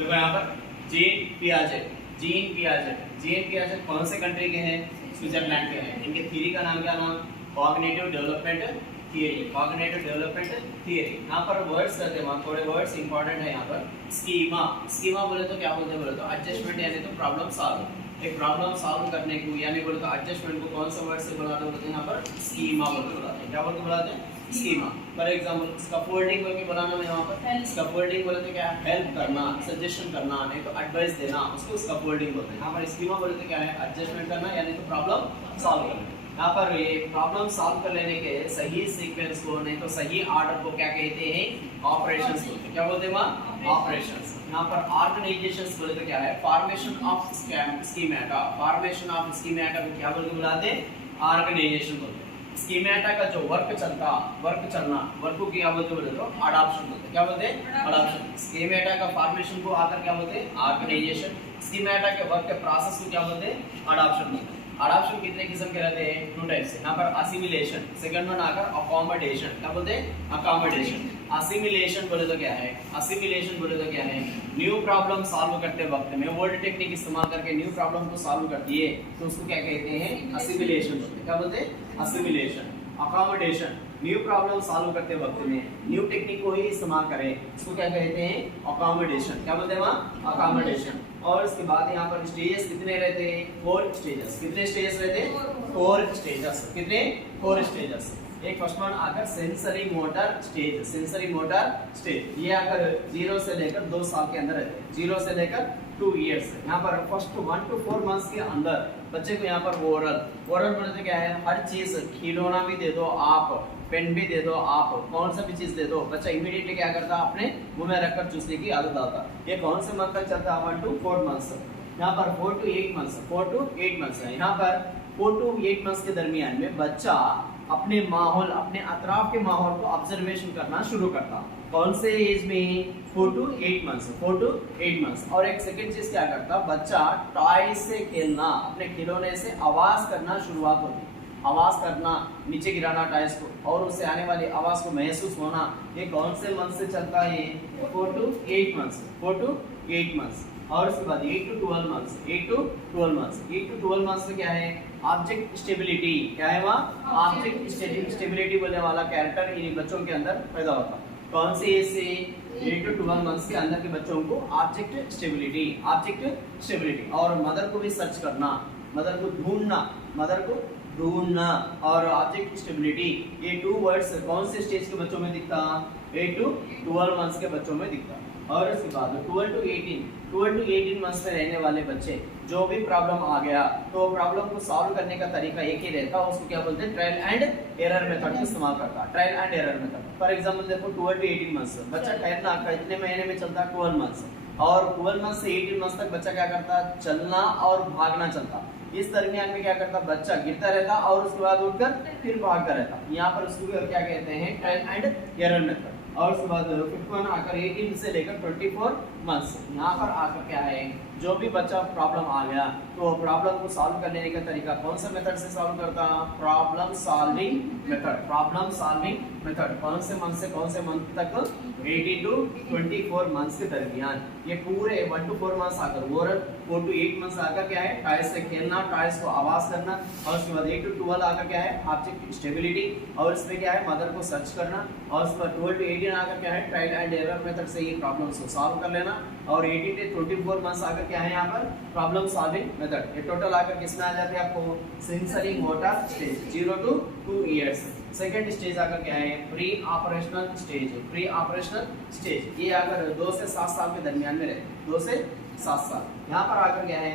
देखो यहाँ पर gene Piaget, gene Piaget, gene Piaget कौन से कंट्री के हैं? स्विट्जरलैंड के हैं। इनके थ्योरी का नाम क्या नाम? Cognitive development theory, cognitive development theory. यहाँ पर वर्ड्स रहते हैं, वहाँ थोड़े वर्ड्स इंपॉर्टेंट है यहाँ पर। स्कीमा, स्कीमा बोले तो क्या बोलते हैं? बोले तो एडजस्टमेंट यानी तो प्रॉब्लम सॉल्व। एक प्रॉब्लम सॉल्व करने को यानी बोले तो एडजस्टमेंट को कौन सा वर्ड से बुलाते हैं? यहाँ पर स्कीमा बोलते बुलाते हैं। क्या बोलते बुलाते हैं? स्कीमा। फॉर एग्जांपल स्कैफोल्डिंग बोल के बुलाना में यहाँ पर स्कैफोल्डिंग बोले तो क्या है? हेल्प करना, सजेशन करना, नहीं तो एडवाइस देना, उसको स्कैफोल्डिंग बोलते हैं। यहाँ पर स्कीमा बोले तो क्या है? एडजस्टमेंट करना यानी तो प्रॉब्लम सॉल्व करना। यहाँ पर ये प्रॉब्लम सॉल्व कर लेने के सही सीक्वेंस को नहीं तो सही ऑर्डर को क्या कहते हैं? ऑपरेशंस बोलते हैं। क्या बोलते हैं वहाँ? ऑपरेशंस। यहाँ पर ऑर्गेनाइजेशंस बोले तो क्या है? फॉर्मेशन ऑफ स्कीमेटा, फॉर्मेशन ऑफ स्कीमेटा को क्या बोल के बुलाते हैं? ऑर्गेनाइजेशन बोलते हैं। स्कीमेटा का जो वर्क चलना, वर्क को क्या बोलते बोले तो अडॉप्शन बोलते हैं। क्या बोलते हैं? अडॉप्शन। स्कीमेटा का फॉर्मेशन को आकर क्या बोलते हैं? ऑर्गेनाइजेशन। स्कीमेटा के वर्क के प्रोसेस को क्या बोलते हैं? अडॉप्शन बोलते हैं। अडॉप्शन कितने किस्म के रहते हैं? 2 टाइप से। यहाँ पर असिमिलेशन, सेकंड वन आकर अकोमोडेशन। क्या बोलते हैं? अकोमोडेशन। असिमिलेशन बोले तो क्या है? असिमिलेशन बोले तो क्या है? न्यू प्रॉब्लम सॉल्व करते वक्त में ओल्ड टेक्निक इस्तेमाल करके न्यू प्रॉब्लम को सॉल्व करती है तो उसको क्या कहते हैं? असिमिलेशन बोलते हैं। क्या बोलते हैं? Assimilation. Accommodation, new problem solve करते वक्त में न्यू टेक्निक को ही इस्तेमाल करें उसको क्या कहते हैं? अकोमोडेशन। क्या बोलते हैं वहाँ? अकोमोडेशन। और इसके बाद यहाँ पर स्टेजेस कितने रहते हैं? 4 स्टेजेस। कितने स्टेजेस रहते हैं? 4 स्टेजेस। कितने? 4 स्टेजेस। एक फर्स्ट वन आकर sensory motor stage, sensory motor stage. ये आकर 0 से लेकर 2 साल के अंदर रहते हैं, 0 से लेकर 2 इयर्स। यहाँ पर फर्स्ट 1 to 4 मंथ्स के अंदर बच्चे को यहाँ पर ओरल बोलते तो क्या है? हर चीज, खिलौना भी दे दो आप, पेन भी दे दो आप, कौन सा भी चीज दे दो, बच्चा इमीडिएटली क्या करता है? अपने मुंह में रखकर चूसने की आदत आता है। ये कौन से मंथ तक चलता है? 1 to 4 मंथ्स। यहाँ पर 4 to 8 मंथ्स, 4 to 8 मंथ्स है। यहाँ पर 4 to 8 मंथ्स के दरमियान में बच्चा अपने माहौल, अपने अतराफ के माहौल को ऑब्जर्वेशन करना शुरू करता। कौन से एज में? 4 to 8 मंथ्स, 4 to 8 मंथ्स। और एक सेकंड चीज क्या करता? बच्चा टॉय से खेलना, अपने खिलौने से आवाज करना शुरुआत होती। आवाज करना, नीचे गिराना टॉयज को और उससे आने वाली आवाज को महसूस होना, ये कौन से मंथ से चलता है? 4 to 8 मंथ्स, 4 to 8 मंथ्स। और उसके बाद 8 to 12 months, 8 to 12 months. 8 to 12 months में क्या है? Object stability. क्या है वहाँ? ऑब्जेक्ट स्टेबिलिटी बोलने वाला कैरेक्टर इन बच्चों के अंदर पैदा होता है। कौन से एज से? 8 to 12 मंथ्स के अंदर के बच्चों को ऑब्जेक्ट स्टेबिलिटी, ऑब्जेक्ट स्टेबिलिटी। और मदर को भी सर्च करना, मदर को ढूंढना, मदर को ढूंढना और ऑब्जेक्ट स्टेबिलिटी, ये 2 वर्ड्स कौन से स्टेज के बच्चों में दिखता? 8 to 12 मंथ्स के बच्चों में दिखता। और उसके बाद 12 to 18 मंथ्स में रहने वाले बच्चे जो भी प्रॉब्लम आ गया तो प्रॉब्लम को सॉल्व करने का तरीका एक ही रहता है, उसको क्या बोलते हैं? ट्रायल एंड एरर मेथड का इस्तेमाल करता है। Trial and error method. For example देखो 12 to 18 मंथ्स बच्चा ठहरना कितने महीने में चलता है? 12 मंथ्स। और 12 मंथ से 18 मंथ्स तक बच्चा क्या करता? चलना और भागना चलता। इस दरमियान में क्या करता? बच्चा गिरता रहता और उसके बाद उठकर फिर भागता रहता। यहाँ पर उसको क्या कहते हैं? Trial and error method. और उसके बाद 51 आकर 18 से लेकर 24 मंथ्स। यहाँ पर आकर क्या है? जो भी बच्चा प्रॉब्लम आ गया तो प्रॉब्लम को सॉल्व करने का तरीका कौन सा मेथड से सॉल्व करता? Problem solving method. Problem solving method कौन से मंथ से कौन से मंथ तक? 18 to 24 मंथ्स के दरमियान। ये पूरे 1 to 4 मंथ्स आकर ओरल, 4 to 8 मंथ्स आकर क्या है? टॉयज से खेलना, टॉयज को आवाज करना। और उसके बाद 8 to 12 आकर क्या है? Object stability. और इसमें क्या है? मदर को सर्च करना। और उसके बाद 12 to 18 आकर क्या है? ट्रायल एंड एरर मेथड से ये प्रॉब्लम्स को सॉल्व कर लेना। और 18 to 24 मंथ्स आकर क्या है? यहाँ पर प्रॉब्लम सॉल्विंग मेथड। ये टोटल आकर किसमें आ जाते हैं आपको? Sensory motor stage, 0 to 2 years. Second stage आकर क्या है? Pre operational stage, pre operational stage. ये आकर 2 से 7 साल के दरमियान में रहते हैं, 2 से 7 साल। यहाँ पर आकर क्या है?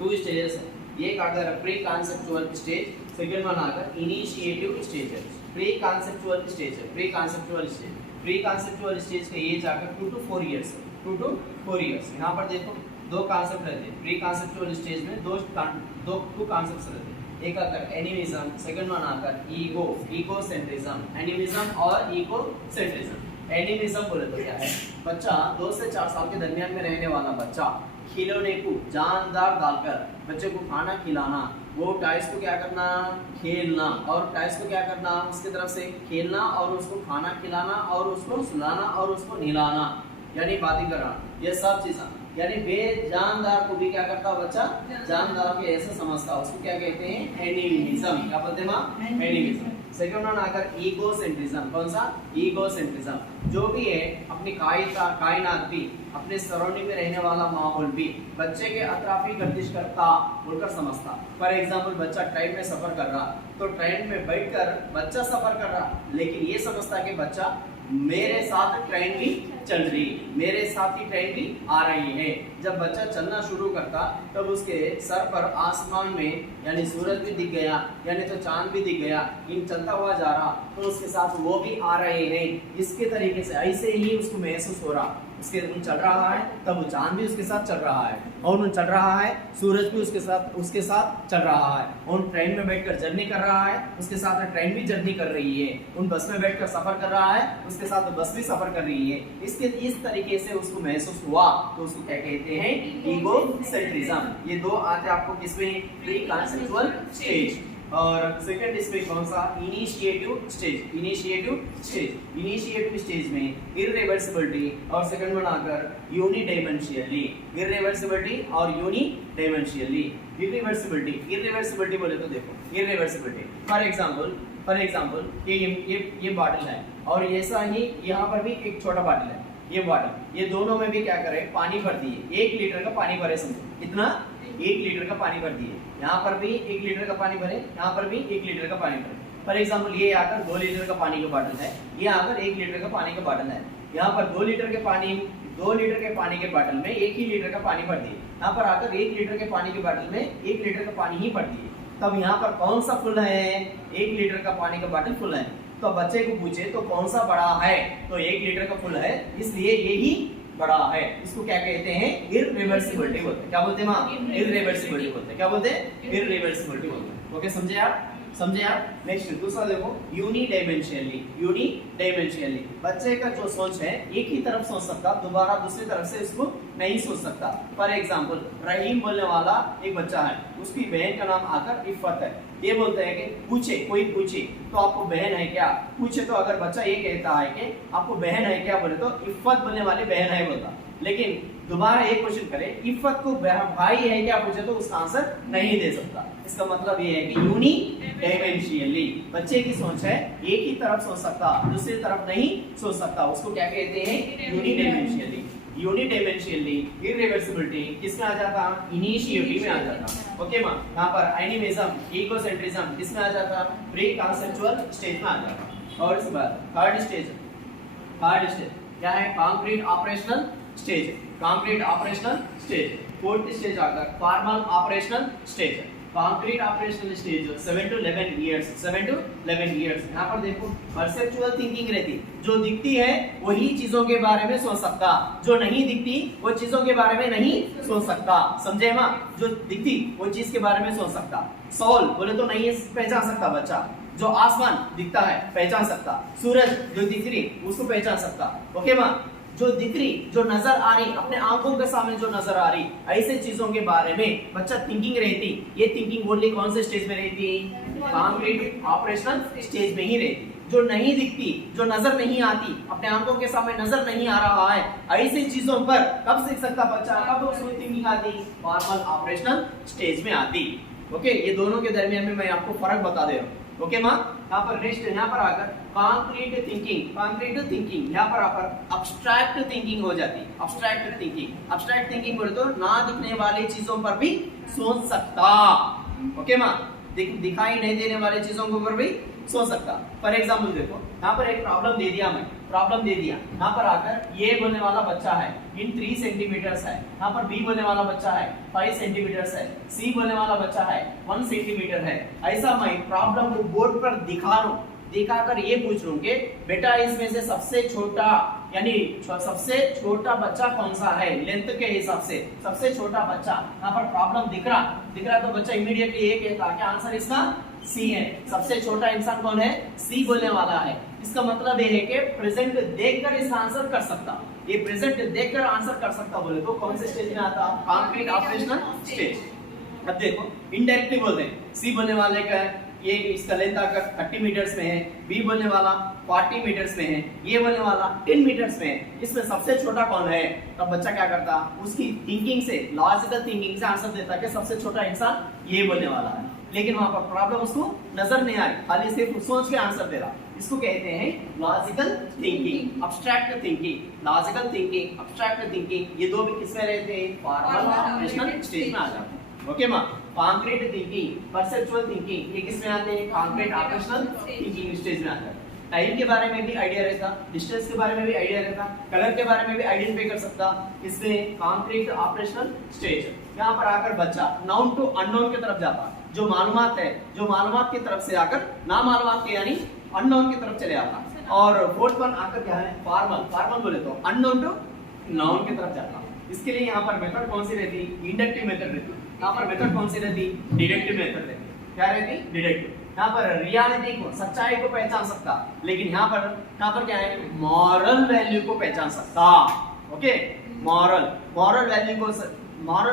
2 स्टेजेस है। एक आकर pre conceptual stage, second one आकर इनिशिएटिव स्टेज है। प्री कॉन्सेप्चुअल स्टेज है, pre conceptual stage. Pre conceptual stage का एज आकर 2 to 4 इयर्स है, 2 to 4 इयर्स। यहाँ पर देखो 2 कॉन्सेप्ट रहते हैं। प्री कॉन्सेप्चुअल स्टेज में 2 कॉन्सेप्ट्स रहते हैं। एक आकर एनिमिज्म, सेकंड वन आकर ईगो, ईगोसेंट्रिज्म। एनिमिज्म और ईगोसेंट्रिज्म। एनिमिज्म बोले तो क्या है? बच्चा 2 से 4 साल के दरमियान में रहने वाला बच्चा खिलौने को जानदार डालकर बच्चे को खाना खिलाना, वो टॉयज को क्या करना? खेलना। और टॉयज को क्या करना? उसकी तरफ से खेलना और उसको खाना खिलाना और उसको सुलाना और उसको नहलाना, यानी बातें कराना। ये सब चीजें, यानी बेजानदार को भी क्या करता बच्चा, जानदार को ऐसे समझता, उसको क्या कहते हैं, एनिमिज्म। क्या बोलते हैं माँ, एनिमिज्म। सेकंड वन आकर ईगोसेंट्रिज्म। कौन सा, ईगोसेंट्रिज्म। जो भी है अपनी कायनात भी, अपने सराउंडिंग में रहने वाला माहौल भी बच्चे के अतराफी गर्दिश करता बोलकर समझता। फॉर एग्जांपल बच्चा ट्रेन में सफर कर रहा, तो ट्रेन में बैठकर बच्चा सफर कर रहा, लेकिन ये समझता कि बच्चा मेरे साथ ट्रेन भी चल रही, मेरे साथ ही ट्रेन भी आ रही है। जब बच्चा चलना शुरू करता तब उसके सर पर आसमान में यानी सूरज भी दिख गया, यानी तो चांद भी दिख गया, इन चलता हुआ जा रहा, तो उसके साथ वो भी आ रहे हैं। इसके तरीके से ऐसे ही उसको महसूस हो रहा, उसके उन चल रहा है तब वो चांद भी उसके साथ चल रहा है, और उन चल रहा है सूरज भी उसके साथ चल रहा है, और ट्रेन में बैठकर जर्नी कर रहा है, उसके साथ ट्रेन भी जर्नी कर रही है, उन बस में बैठकर सफर कर रहा है, उसके साथ बस भी सफर कर रही है। इस तरीके से उसको महसूस हुआ, तो उसको क्या कहते हैं, ईगोसेंट्रिज्म। ये दो आते आपको किसमें, प्री कॉन्सेप्चुअल स्टेज। और सेकंड इसमें कौन सा, इनिशिएटिव स्टेज। इनिशिएटिव स्टेज में इररिवर्सिबिलिटी, और सेकंड वन आकर यूनिडायमेंशियली। इररिवर्सिबिलिटी और यूनिडायमेंशियली। इररिवर्सिबिलिटी बोले तो देखो, इररिवर्सिबिलिटी फॉर एग्जांपल ये बॉटल है, और ऐसा ही यहाँ पर भी एक छोटा बॉटल है, ये बॉटल, ये दोनों में भी क्या करे, पानी भर दिए, 1 लीटर का पानी भरे, समझो कितना, 1 लीटर का पानी भर दिए, यहाँ पर भी 1 लीटर का पानी भरे, यहाँ पर भी 1 लीटर का पानी भरे। फॉर एग्जांपल ये आकर 2 लीटर का पानी का बॉटल है, ये आकर 1 लीटर का पानी का बॉटल है। यहाँ पर 2 लीटर के पानी के बॉटल में 1 ही लीटर का पानी भर दिए, यहाँ पर आकर 1 लीटर के पानी के बॉटल में 1 लीटर का पानी ही भर दिए। तब यहाँ पर कौन सा फुल है, 1 लीटर का पानी का बॉटल फुल है। तो बच्चे को पूछे तो कौन सा बड़ा है, तो 1 लीटर का फुल है, इसलिए ये ही बड़ा है। इसको क्या कहते हैं, इररिवर्सिबिलिटी बोलते हैं। क्या बोलते हैं माँ, इररिवर्सिबिलिटी बोलते हैं। क्या बोलते हैं, इररिवर्सिबिलिटी बोलते हैं। ओके, समझे आप, समझे आप। नेक्स्ट दूसरा देखो, यूनिडायमेंशियली। यूनिडायमेंशियली बच्चे का जो सोच है एक ही तरफ सोच सकता, दोबारा दूसरी तरफ से इसको नहीं सोच सकता। फॉर एग्जांपल रहीम बोलने वाला एक बच्चा है, उसकी बहन का नाम आकर इफ़त है। ये बोलते हैं कि पूछे, कोई पूछे तो आपको बहन है क्या, पूछे तो अगर बच्चा ये कहता है कि आपको बहन है क्या, बोले तो इफ़त बोलने वाले बहन है बोलता। लेकिन दोबारा एक क्वेश्चन करे, इफ़त को भाई है क्या पूछे तो उसका आंसर नहीं दे सकता। इसका मतलब ये है कि यूनिडायमेंशियली बच्चे की सोच है, एक ही तरफ सोच सकता, दूसरी तरफ नहीं सोच सकता, उसको क्या कहते हैं, यूनिडायमेंशियली। यूनिडायमेंशियली इररिवर्सिबिलिटी किसमें आ जाता, इनिशिएटिव में आ जाता। ओके माँ, यहाँ पर एनिमिज्म, ईगोसेंट्रिज्म किसमें आ जाता, प्री कॉन्सेप्चुअल स्टेज में आ जाता। और इसके बाद थर्ड स्टेज क्या है, concrete operational stage. Concrete operational stage. Fourth stage आकर formal operational stage. Concrete operational stage 7 to 11 years. 7 to 11 years. यहाँ पर देखो परसेप्चुअल थिंकिंग रहती, जो दिखती है वही चीजों के बारे में सोच सकता, जो नहीं दिखती वो चीजों के बारे में नहीं सोच सकता। समझे माँ, जो दिखती वो चीज के बारे में सोच सकता। सोल बोले तो नहीं पहचान सकता बच्चा, जो आसमान दिखता है पहचान सकता, सूरज जो दिख रही उसको पहचान सकता। ओके माँ, जो दिख रही, जो नजर आ रही, अपने आंखों के सामने जो नजर आ रही, ऐसे चीजों के बारे में बच्चा थिंकिंग रहती। ये थिंकिंग बोलने कौन से स्टेज में रहती, कॉन्क्रीट ऑपरेशनल स्टेज में ही रहती। जो नहीं दिखती, जो नजर नहीं आती, अपने आंखों के सामने नजर नहीं आ रहा है, ऐसी चीजों पर कब सीख सकता बच्चा, कब उसमें थिंकिंग आती, फॉर्मल ऑपरेशनल स्टेज में आती। ओके, ये दोनों के दरमियान में मैं आपको फर्क बता दे रहा हूँ। ओके माँ, यहाँ पर नेक्स्ट यहाँ पर आकर कॉन्क्रीट थिंकिंग यहाँ पर आकर अब्स्ट्रैक्ट थिंकिंग हो जाती है। अब्स्ट्रैक्ट थिंकिंग बोले तो ना दिखने वाली चीजों पर भी सोच सकता। ओके माँ, दिखाई नहीं देने वाली चीजों के ऊपर भी सोच सकता। फॉर एग्जाम्पल देखो, यहाँ पर एक प्रॉब्लम दे दिया, यहाँ पर आकर ये बोलने वाला बच्चा है इन 3 सेंटीमीटर्स है, यहाँ पर बी बोलने वाला बच्चा है 5 सेंटीमीटर्स है, सी बोलने वाला बच्चा है 1 सेंटीमीटर है। ऐसा मैं प्रॉब्लम को बोर्ड पर दिखाकर ये पूछ लूं कि बेटा इसमें से सबसे छोटा यानी सबसे छोटा बच्चा कौन सा है, लेंथ के हिसाब से सबसे छोटा बच्चा। यहाँ पर प्रॉब्लम दिख रहा तो बच्चा इमीडिएटली ये कहता कि आंसर इसका सी है। सबसे छोटा इंसान कौन है, सी बोलने वाला है। इसका मतलब ये है कि प्रेजेंट देखकर इसका आंसर कर सकता, ये प्रेजेंट देखकर आंसर कर सकता बोले तो कौन से स्टेज में आता, कॉन्क्रीट ऑपरेशनल स्टेज। अब देखो इनडायरेक्टली बोलते हैं, सी बोलने वाले का है ये इसका लेंथ अगर 30 मीटर्स में है, बी बोलने वाला 40 मीटर्स में है, ये बोलने वाला 10 मीटर्स में है, इसमें सबसे छोटा कौन है? तब बच्चा क्या करता? उसकी थिंकिंग से, लॉजिकल थिंकिंग से आंसर देता कि सबसे छोटा इंसान ये बोलने वाला है। लेकिन वहां पर प्रॉब्लम उसको नजर नहीं आई, खाली सिर्फ सोच के आंसर दे रहा। इसको कहते हैं logical thinking, abstract thinking. Logical thinking, abstract thinking, ये दो भी किसमें रहते हैं? फॉर्मल ऑपरेशनल स्टेज में आ जाते हैं। ओके मां? कॉन्क्रीट थिंकिंग, परसेप्चुअल थिंकिंग, ये किसमें आते हैं? कॉन्क्रीट ऑपरेशनल थिंकिंग स्टेज में आते हैं। टाइम के बारे में भी आइडिया रहता, डिस्टेंस के बारे में भी आइडिया रहता, कलर के बारे में भी आइडेंटिफाई कर सकता, इसमें कॉन्क्रीट ऑपरेशनल स्टेज। यहाँ पर आकर बच्चा नाउन टू अननोन की तरफ जाता, जो मालूमात है, जो मालूमात की तरफ से आकर ना मालूमात के यानी अननोन की तरफ चले आता। और फोर्थ वन आकर क्या है? फॉर्मल। फॉर्मल बोले तो अननोन टू नाउन की तरफ जाता। इसके लिए यहाँ पर मेथड कौन सी रहती? इंडक्टिव मेथड रहती। यहाँ पर मेथड कौन सी रहती? डिडक्टिव मेथड रहती। क्या रहती? डिडक्टिव। यहाँ पर रियलिटी को, सच्चाई को पहचान सकता, लेकिन यहाँ पर क्या है? मॉरल वैल्यू को पहचान सकता। ओके, मॉरल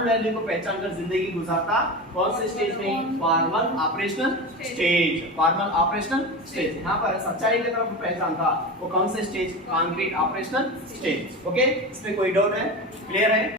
वैल्यू को पहचान कर जिंदगी गुजारता। कौन से स्टेज में? Formal operational stage. Formal operational stage. यहाँ पर सच्चाई की तरफ पहचान था, वो कौन से stage? Concrete operational stage. Okay, इसमें कोई डाउट है? क्लियर है?